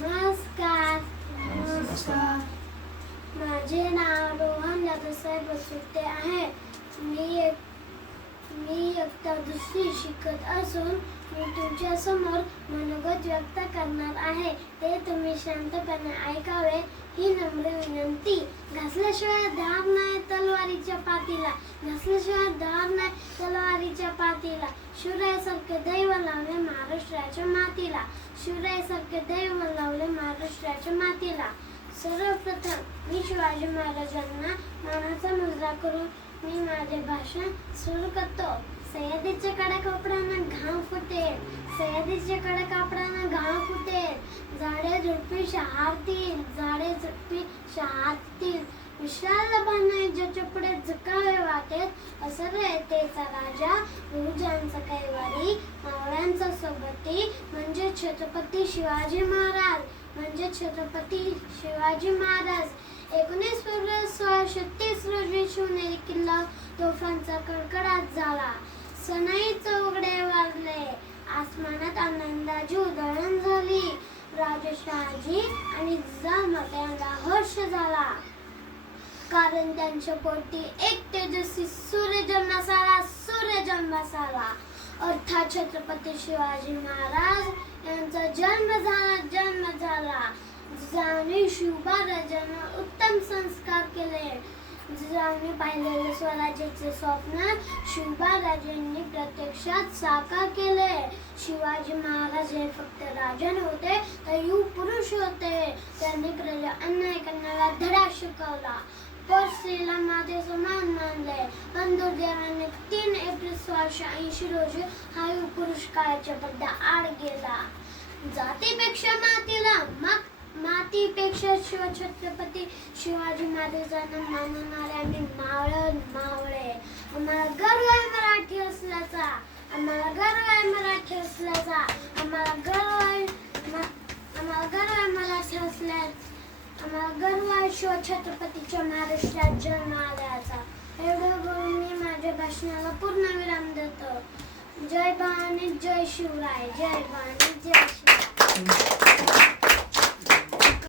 नमस्कार. नमस्कार. माझे नाव रोहन दादासाहेब वसुते आहे. मी इयत्ता दुसरी शिकत असून मी तुमच्या समोर मनोगत व्यक्त करणार आहे. ते तुम्ही शांतपणे ऐकावे ही नम्र विनंती. घासल्याशिवाय धार नाही तलवारीच्या पातीला, घासल्याशिवाय धार नाही तलवारीच्या पातीला. शिवरायासारखे दैव लावले महाराष्ट्राच्या मातीला, शिवरायासारखे दैव लावले महाराष्ट्राच्या मातीला. सर्वप्रथम मी शिवाजी महाराजांना मानाचा मुजरा करून मी माझे भाषण सुरू करतो. सह्याद्रीच्या कडा कपड्यानं घाम फुटेल, सह्याद्रीच्या कडा कपड्यानं घाम फुटेल. झाडे झुडपी शहारतील, झाडे झुडपी शहारतील. विशाल बांधणे ज्याच्या पुढे झुकावे वाटेल, असं रयतेचा राजा बहुजांचा कैवारी मावळ्यांचा सोबती म्हणजे छत्रपती शिवाजी महाराज, म्हणजे छत्रपती शिवाजी महाराज. 19 फेब्रुवारी 1636 रोजी शिवनेरी किल्ला तोफांचा कडकडाट झाला. सनई चौघडे वाजले, आसमानात आनंदाची उधळण झाली. राजे शहाजी आणि जिजामात्यांना हर्ष झाला, कारण त्यांच्या पोटी एक तेजस्वी सूर्य जन्मास आला, सूर्य जन्मास आला. अर्थात छत्रपती शिवाजी महाराज यांचा जन्म झाला. जिजाऊने शिवराजांना उत्तम संस्कार केले. जिजाऊने पाहिलेले स्वराज्याचे स्वप्न शिवराजांनी प्रत्यक्षात साकार केले. शिवाजी महाराज हे फक्त राजा नव्हते तर युग पुरुष होते. त्यांनी प्रजा अन्याय करण्याला धडा शिकवला. परस्त्रीला मातेचे मान मानले. पण दुर्दैवाने 3 एप्रिल 1680 रोजी हा युग पुरुष काळाच्या पडद्या आड गेला. जातीपेक्षा मातीपेक्षा शिवछत्रपती शिवाजी महाराजांना मानणारे आम्ही मावळे. आम्हाला गर्व आहे मराठी असल्याचा, आम्हाला गर्व आहे मराठी असल्याचा, आम्हाला गर्व आहे मराठी असल्याचा, आम्हाला गर्व आहे शिवछत्रपतीच्या महाराष्ट्रात जन्म आल्याचा. एवढं बोलून मी माझ्या भाषणाला पूर्ण विराम देतो. जय भवानी, जय शिवराय, जय भवानी, जय शिवराय.